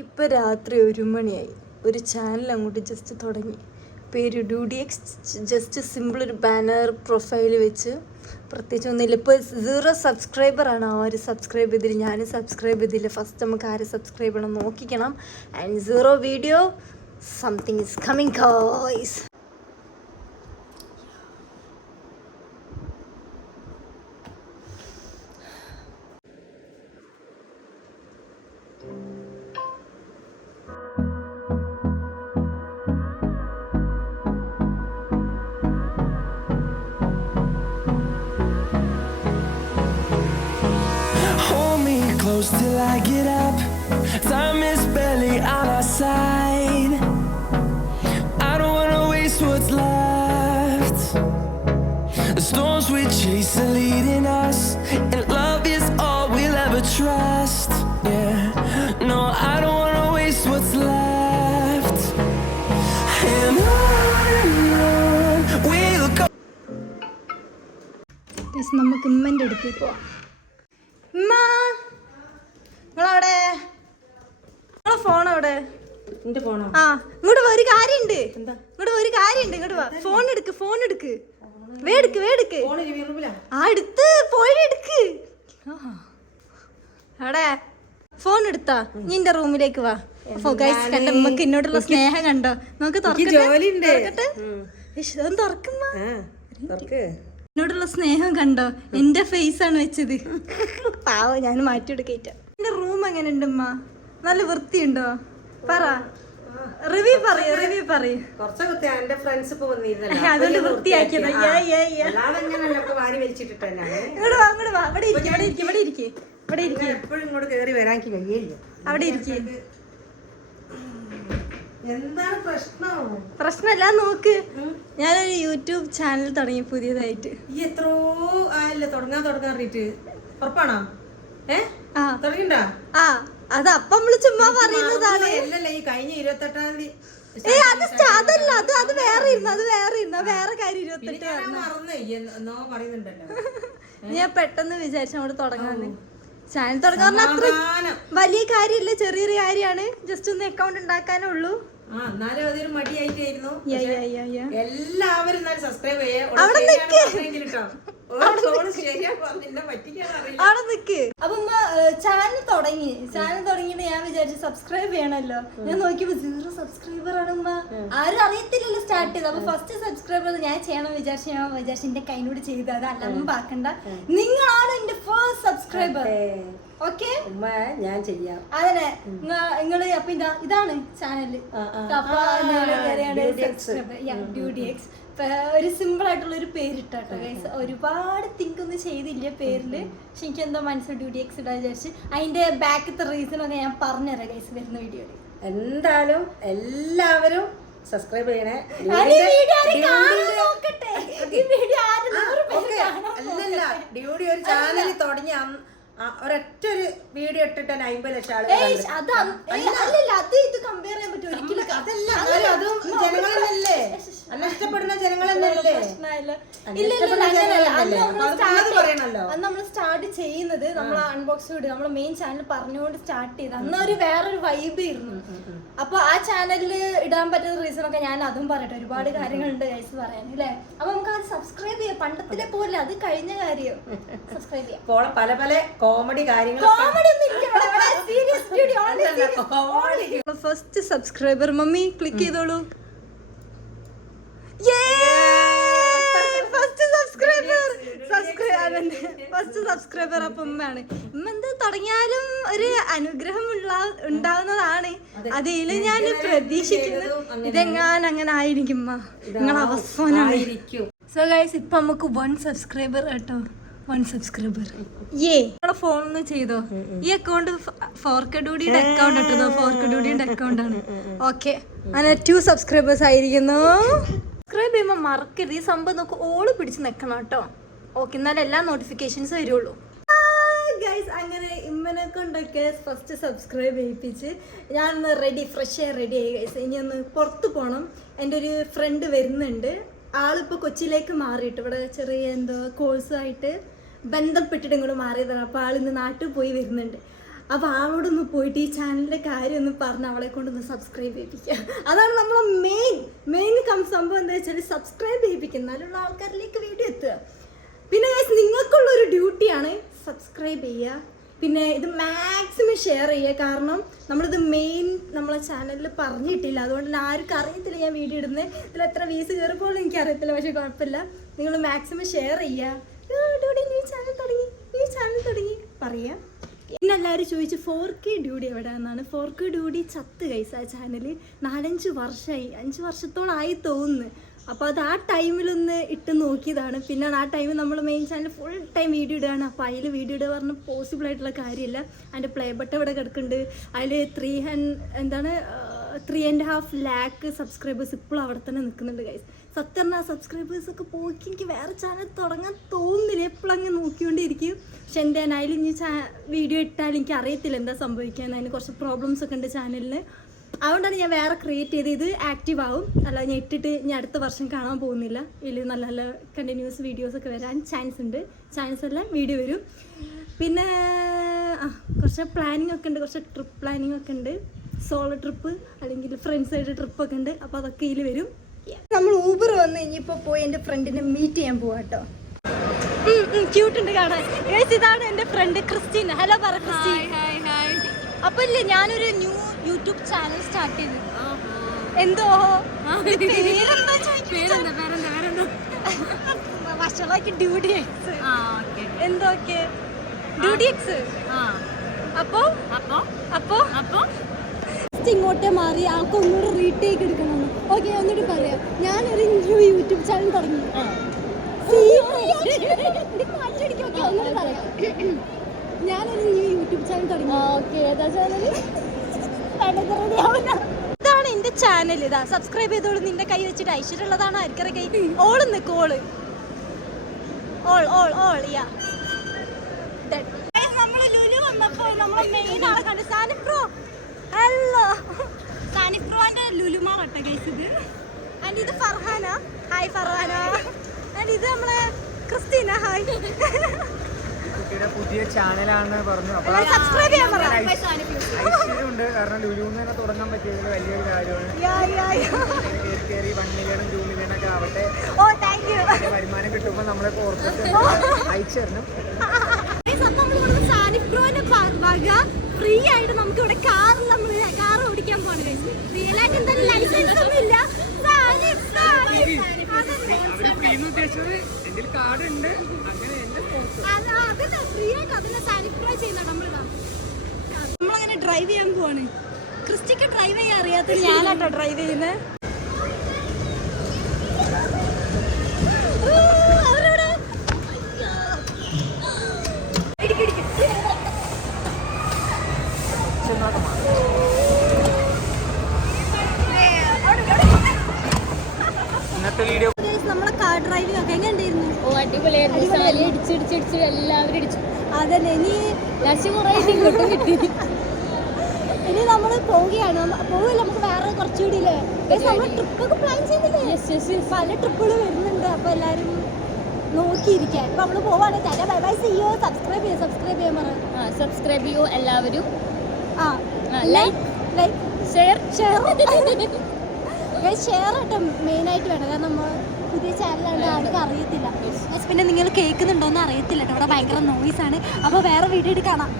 ഇപ്പോൾ രാത്രി 1 മണിയായി. ഒരു ചാനൽ അങ്ങോട്ട് ജസ്റ്റ് തുടങ്ങി. പേര് ഡ്യൂഡിഎക്സ്. ജസ്റ്റ് സിമ്പിൾ ഒരു ബാനർ പ്രൊഫൈൽ വെച്ച് പ്രത്യേകിച്ച് ഒന്നുമില്ല. ഇപ്പോൾ 0 സബ്സ്ക്രൈബറാണ്. ആര് സബ്സ്ക്രൈബ് ചെയ്തില്ല, ഞാൻ സബ്സ്ക്രൈബ് ചെയ്തില്ല. ഫസ്റ്റ് നമുക്ക് ആര് സബ്സ്ക്രൈബ് ചെയ്യണം നോക്കിക്കണം. And 0 video, something is coming guys. Close till I get up. Time is barely on our side. I don't wanna waste what's left. The storms we chase are leading us, and love is all we'll ever trust. Yeah, no, I don't wanna waste what's left. And on we'll go. നമുക്ക് ഉമ്മൻ്റെ അടുത്ത് പോവാം. ഉമ്മ, നിങ്ങളവിടെ? നിങ്ങളെ phone അവിടെ? എന്റെ ഫോണോ? ആ, ഇങ്ങോട്ട് വാ, ഒരു കാര്യമുണ്ട്. ഇങ്ങോട്ട് വാ. ഫോൺ എടുക്ക്. വേടുക്ക്. ആ, എടുത്ത് പോയി എടുക്ക്. അവിടെ ഫോൺ എടുത്താ നീ എന്റെ റൂമിലേക്ക് വാ. കണ്ട ഉമ്മക്ക് എന്നോടുള്ള സ്നേഹം കണ്ടോ? നമുക്ക് തുറക്കട്ടെ. എന്നോടുള്ള സ്നേഹം കണ്ടോ? എന്റെ ഫേസ് ആണ് വെച്ചത്. പാവ, ഞാൻ മാറ്റിയെടുക്കട്ട. എന്റെ റൂം എങ്ങനെ ഉണ്ട് ഉമ്മ? നല്ല വൃത്തിയുണ്ടോ? പറ, റിവ്യൂ പറയൂ. അതുകൊണ്ട് വൃത്തിയാക്കിയതാ. ഇങ്ങോട്ട് വാ. ഇവിടെ ഇരിക്കേ. അവിടെ ഇരിക്കേ. എന്താണ് പ്രശ്നമല്ല, നോക്ക്. ഞാനൊരു യൂട്യൂബ് ചാനൽ തുടങ്ങി പുതിയതായിട്ട്. ഈ എത്രയോ ആയല്ലേ തുടങ്ങാറിട്ട്. ഉറപ്പാണോ? തുടങ്ങിണ്ടാ? ആ, അത് അപ്പം ചുമ്മാ പറയുന്നതാണ്. അല്ലല്ല, ഈ കഴിഞ്ഞ 28-ാം തീയതി. അതല്ല, അത് വേറെ ഇരുന്ന വേറെ കാര്യം. 28 മറന്നോ പറയുന്നുണ്ടല്ലോ. ഞാൻ പെട്ടെന്ന് വിചാരിച്ചു അങ്ങോട്ട് തുടങ്ങാന്ന്. ചാനൽ തുടങ്ങാൻ അത്ര വലിയ കാര്യമില്ല, ചെറിയൊരു കാര്യമാണ്. ജസ്റ്റ് ഒന്ന് അക്കൗണ്ട് ഉണ്ടാക്കാനേ ഉള്ളൂ. എന്നാലും അതൊരു മടിയായിട്ടായിരുന്നു. എല്ലാവരും സബ്സ്ക്രൈബ് അവിടെ നിക്ക്. അപ്പൊ ചാനൽ തുടങ്ങിയിട്ട് ഞാൻ വിചാരിച്ചു സബ്സ്ക്രൈബ് ചെയ്യണല്ലോ. ഞാൻ നോക്കിയപ്പോ 0 സബ്സ്ക്രൈബർ ആണ് ഉമ്മ. ആരും അറിയത്തില്ലല്ലോ സ്റ്റാർട്ട് ചെയ്ത്. അപ്പൊ ഫസ്റ്റ് സബ്സ്ക്രൈബർ ഞാൻ ചെയ്യണം വിചാരിച്ചു എന്റെ കൈനോട് ചെയ്ത് അത് അലമ്പാക്കണ്ട. നിങ്ങളാണ് എന്റെ ഫസ്റ്റ് സബ്സ്ക്രൈബർ. ഓക്കെ, ഞാൻ ചെയ്യാം. അതന്നെ നിങ്ങള്. അപ്പൊ ഇതാണ് ചാനല്. ഡ്യൂഡിഎക്സ്. ഒരു സിമ്പിൾ ആയിട്ടുള്ള ഒരു പേരിട്ടോ ഗൈസ്. ഒരുപാട് തിങ്ക് ഒന്നും ചെയ്തില്ല പേരില്. പക്ഷെ എനിക്ക് എന്തോ മനസ്സിൽ ഡ്യൂഡിഎക്സ് ഇടാൻ വിചാരിച്ച്. അതിന്റെ ബാക്കത്തെ റീസൺ ഒക്കെ ഞാൻ പറഞ്ഞുതരാം ഗൈസ് വരുന്ന വീഡിയോയില്. എന്തായാലും എല്ലാവരും സബ്സ്ക്രൈബ് ചെയ്യണേ. അല്ലല്ല, ഡ്യൂഡി ഒരു ചാനൽ തുടങ്ങി ഒരൊറ്റ ഒരു വീഡിയോ ഇട്ടിട്ട് 50 ലക്ഷം ആളുകൾ. അതും ജനങ്ങളല്ലേ, അല്ല ഇഷ്ടപ്പെടുന്ന ജനങ്ങളല്ലേ. നമ്മൾ സ്റ്റാർട്ട് ചെയ്യുന്നത് നമ്മൾ അൺബോക്സ് വീഡിയോ നമ്മള് മെയിൻ ചാനൽ പറഞ്ഞുകൊണ്ട് സ്റ്റാർട്ട് ചെയ്ത് അന്ന് ഒരു വേറൊരു വൈബ് ആയിരുന്നു. അപ്പൊ ആ ചാനലില് ഇടാൻ പറ്റുന്ന റീസൺ ഒക്കെ ഞാൻ അതും പറയട്ടെ. ഒരുപാട് കാര്യങ്ങളുണ്ട് ഗൈസ് പറയാൻ അല്ലേ. അപ്പൊ നമുക്ക് അത് സബ്സ്ക്രൈബ് ചെയ്യാം. പണ്ടത്തിലെ പോലെ അത് കഴിഞ്ഞ കാര്യം. സബ്സ്ക്രൈബ് ചെയ്യാം. പല കോമഡി കാര്യങ്ങൾ. ഫസ്റ്റ് സബ്സ്ക്രൈബർ മമ്മി ക്ലിക്ക് ചെയ്തോളൂ. ഫസ്റ്റ് സബ്സ്ക്രൈബർ അപ്പൊ ഉമ്മയാണ്. ഉമ്മ എന്ത് തുടങ്ങിയാലും ഒരു അനുഗ്രഹം ഉണ്ടാവുന്നതാണ്. അതിൽ ഞാൻ പ്രതീക്ഷിക്കുന്നത് ഇതെങ്ങാനും അങ്ങനെ ആയിരിക്കും. നിങ്ങളെ അവസാനമാണ്. സോ ഗൈസ്, ഇപ്പൊ നമുക്ക് 1 സബ്സ്ക്രൈബർ കേട്ടോ. 1 സബ്സ്ക്രൈബർ. നിങ്ങളെ ഫോണിൽ ചെയ്തോ? ഈ അക്കൗണ്ട് ഫോർക്കഡൂഡിയുടെ അക്കൗണ്ട് ഇട്ടതോ? ഫോർക്കഡൂഡിയുടെ അക്കൗണ്ട് ആണ്. ഓക്കെ, അങ്ങനെ 2 സബ്സ്ക്രൈബേഴ്സ് ആയിരിക്കുന്നു. സബ്സ്ക്രൈബ് ചെയ്യുമ്പോൾ മറക്കരുത്. ഈ സംഭവം നോക്ക് ഓള് പിടിച്ച് നിൽക്കണം കേട്ടോ. ഓക്കെ, എന്നാലും എല്ലാ നോട്ടിഫിക്കേഷൻസ് വരുള്ളൂ. ഗൈസ്, അങ്ങനെ ഇമ്മനെ കൊണ്ടൊക്കെ ഫസ്റ്റ് സബ്സ്ക്രൈബ് ചെയ്യിപ്പിച്ച് ഞാനൊന്ന് ഫ്രഷ് റെഡി ആയി ഗൈസ്. ഇനി ഒന്ന് പുറത്ത് പോകണം. എൻ്റെ ഒരു ഫ്രണ്ട് വരുന്നുണ്ട്. ആളിപ്പോൾ കൊച്ചിയിലേക്ക് മാറിയിട്ട് ഇവിടെ ചെറിയ എന്തോ കോഴ്സുമായിട്ട് ബന്ധപ്പെട്ടിട്ട് ഇങ്ങോട്ട് മാറിയതാണ്. അപ്പോൾ ആളിന്ന് നാട്ടിൽ പോയി വരുന്നുണ്ട്. അപ്പോൾ അവളോടൊന്ന് പോയിട്ട് ഈ ചാനലിൻ്റെ കാര്യം ഒന്ന് പറഞ്ഞ് അവളെ കൊണ്ടൊന്ന് സബ്സ്ക്രൈബ് ചെയ്യിപ്പിക്കുക. അതാണ് നമ്മളെ മെയിൻ സംഭവം എന്താ വെച്ചാൽ സബ്സ്ക്രൈബ് ചെയ്യിപ്പിക്കുക, എന്നാലുള്ള ആൾക്കാരിലേക്ക് വീഡിയോ എത്തുക. പിന്നെ നിങ്ങൾക്കുള്ളൊരു ഡ്യൂട്ടിയാണ് സബ്സ്ക്രൈബ് ചെയ്യുക, പിന്നെ ഇത് മാക്സിമം ഷെയർ ചെയ്യുക. കാരണം നമ്മളിത് നമ്മളെ ചാനലിൽ പറഞ്ഞിട്ടില്ല, അതുകൊണ്ട് തന്നെ ആർക്കും അറിയത്തില്ല ഞാൻ വീഡിയോ ഇടുന്നത്. ഇതിൽ എത്ര വ്യൂസ് കയറിപ്പോഴും എനിക്കറിയത്തില്ല, പക്ഷേ കുഴപ്പമില്ല, നിങ്ങൾ മാക്സിമം ഷെയർ ചെയ്യുക. ന്യൂ ചാനൽ തുടങ്ങി പറയുക. പിന്നെ എല്ലാവരും ചോദിച്ചു 4K ഡ്യൂഡി എവിടെയാണെന്നാണ്. 4K ഡ്യൂഡി ചത്ത് കൈസ ആ ചാനൽ 4-5 വർഷമായി, 5 വർഷത്തോളമായി തോന്നുന്നു. അപ്പോൾ അത് ആ ടൈമിലൊന്ന് ഇട്ട് നോക്കിയതാണ്. പിന്നെ ആ ടൈമിൽ നമ്മൾ main channel full time video ഇടുകയാണ്. അപ്പോൾ അതിൽ വീഡിയോ ഇടുക പറഞ്ഞാൽ പോസിബിൾ ആയിട്ടുള്ള കാര്യമില്ല. അതിൻ്റെ പ്ലേ ബട്ടൺ ഇവിടെ കിടക്കുന്നുണ്ട്. അതിൽ 3.5 ലാക്ക് സബ്സ്ക്രൈബേഴ്സ് ഇപ്പോഴും അവിടെ തന്നെ നിൽക്കുന്നുണ്ട് ഗൈസ്. സത്യം പറഞ്ഞാൽ സബ്സ്ക്രൈബേഴ്സൊക്കെ പോക്കി എനിക്ക് വേറെ ചാനൽ തുടങ്ങാൻ തോന്നുന്നില്ല, എപ്പോഴും അങ്ങ് നോക്കിക്കൊണ്ടിരിക്കും. പക്ഷെ എൻ്റെ അതിൽ ഇനി വീഡിയോ ഇട്ടാൽ എനിക്ക് അറിയത്തില്ല എന്താ സംഭവിക്കാൻ. അതിന് കുറച്ച് പ്രോബ്ലംസ് ഒക്കെ ഉണ്ട് ചാനലിന്. അതുകൊണ്ടാണ് ഞാൻ വേറെ ക്രിയേറ്റ് ചെയ്ത് ഇത് ആക്റ്റീവ് ആവും. അല്ലാതെ ഞാൻ ഇട്ടിട്ട് ഞാൻ അടുത്ത വർഷം കാണാൻ പോകുന്നില്ല. ഇതിൽ നല്ല നല്ല കണ്ടിന്യൂസ് വീഡിയോസൊക്കെ വരാൻ ചാൻസ് എല്ലാം വീഡിയോ വരും. പിന്നെ കുറച്ച് പ്ലാനിങ് ഒക്കെ ഉണ്ട്, കുറച്ച് ട്രിപ്പ് പ്ലാനിങ് ഒക്കെ ഉണ്ട്. സോളോ ട്രിപ്പ് അല്ലെങ്കിൽ ഫ്രണ്ട്സായിട്ട് ട്രിപ്പൊക്കെ ഉണ്ട്. അപ്പോൾ അതൊക്കെ ഇതിൽ വരും. നമ്മൾ ഊബർ വന്ന് ഇനിയിപ്പോൾ പോയി എൻ്റെ ഫ്രണ്ടിനെ മീറ്റ് ചെയ്യാൻ പോവാം കേട്ടോ. ക്യൂട്ടുണ്ട് കാണാൻ. ഇതാണ് എൻ്റെ ഫ്രണ്ട് ക്രിസ്റ്റീന. ഹലോ പറ ക്രിസ്റ്റീൻ. അപ്പൊ ഇല്ലേ ഞാനൊരു ന്യൂ യൂട്യൂബ് ചാനൽ സ്റ്റാർട്ട് ചെയ്തു. എന്തോ വഷളാക്കി ഡ്യൂഡി എക്സ് എന്തൊക്കെ ഡ്യൂഡി എക്സ്. അപ്പോ ഇങ്ങോട്ടേ മാറി ആൾക്ക് ഒന്നുകൂടെ റീടേക്ക് എടുക്കണം. ഓക്കെ ഒന്നുകൂടി പറയാം. ഞാനൊരു ന്യൂ യൂട്യൂബ് ചാനൽ തുടങ്ങി. ഞാനൊരു ന്യൂ യൂട്യൂബ് ചാനൽ തുടങ്ങി. ഇതാണ് എന്റെ ചാനൽ. ഇതാ സബ്സ്ക്രൈബ് ചെയ്തോളൂ. നിന്റെ കൈ വെച്ചിട്ട് ഐശ്വര്യമുള്ളതാണ് ആർക്കറ കൈ. ഓള് കോള് നമ്മള് ലുലു വന്നപ്പോ നമ്മളെ മെയിൻ ആളെ കണ്ടു. സാനിപ്രോ. ഹലോ സാനിപ്രോന്റെ ലുലു മാളട്ടെ ഗൈസ് ഇത്. ആൻഡ് ഇത് ഫർഹാന. ഹായ് ഫർഹാന. ആൻഡ് ഇത് നമ്മളെ ക്രിസ്റ്റീന. ഹായ്. പുതിയ ചാനലാണെന്ന് പറഞ്ഞു. സബ്സ്ക്രൈബ് ചെയ്യാൻ പറ. ഐശ്വര്യമുണ്ട്, കാരണം ലുലുന്ന് തന്നെ തുടങ്ങാൻ പറ്റിയത് വലിയൊരു കാര്യമാണ്. 1 മില്യണും 2 മില്യണൊക്കെ ആവട്ടെ. വരുമാനം കിട്ടുമ്പോൾ നമ്മളെ പുറത്തോട്ട് അയച്ചു തരണം. ഫ്രീ ആയിട്ട് നമുക്ക് ഇവിടെ കാർ ഓടിക്കാൻ പോകണം. റിയൽ ആയിട്ട് എന്തായാലും ലൈസൻസ് ഒന്നും ഇല്ല. നമ്മളങ്ങനെ ഡ്രൈവ് ചെയ്യാൻ പോവാണ്. ക്രിസ്റ്റിക്ക് ഡ്രൈവ് ചെയ്യാൻ അറിയാത്ത ഞാനാട്ടോ ഡ്രൈവ് ചെയ്യുന്നത്. ഇന്നത്തെ വീഡിയോ നമ്മളെ കാർ ഡ്രൈവിംഗ് ഒക്കെ എങ്ങനെയുണ്ടായിരുന്നു? അടിപൊളിയായിരുന്നു. ഇടിച്ചിടിച്ചിടിച്ച് എല്ലാവരും ഇടിച്ചു. അതന്നെ. ഇനി നമ്മൾ പോവുകയാണ്. പോവില്ല, നമുക്ക് വേറെ കുറച്ചുകൂടി ഇല്ലേ നമ്മൾ ട്രിപ്പൊക്കെ പ്ലാൻ ചെയ്തില്ലേ? പല ട്രിപ്പുകൾ വരുന്നുണ്ട്. അപ്പൊ എല്ലാരും നോക്കിയിരിക്കാൻ. ഇപ്പൊ നമ്മള് പോവാണ്. Bye bye, see you. Subscribe ചെയ്യാൻ പറ. സബ്സ്ക്രൈബ് ചെയ്യൂ എല്ലാവരും. ലൈക്ക് ഷെയർ ആയിട്ട് മെയിനായിട്ട് വേണം. കാരണം നമ്മൾ പുതിയ ചാനലാണ്, ആർക്കും അറിയത്തില്ല. പിന്നെ നിങ്ങൾ കേൾക്കുന്നുണ്ടോന്ന് അറിയത്തില്ല കേട്ടോ. ഇവിടെ ഭയങ്കര നോയ്സാണ്. അപ്പോൾ വേറെ വീഡിയോ കാണാം.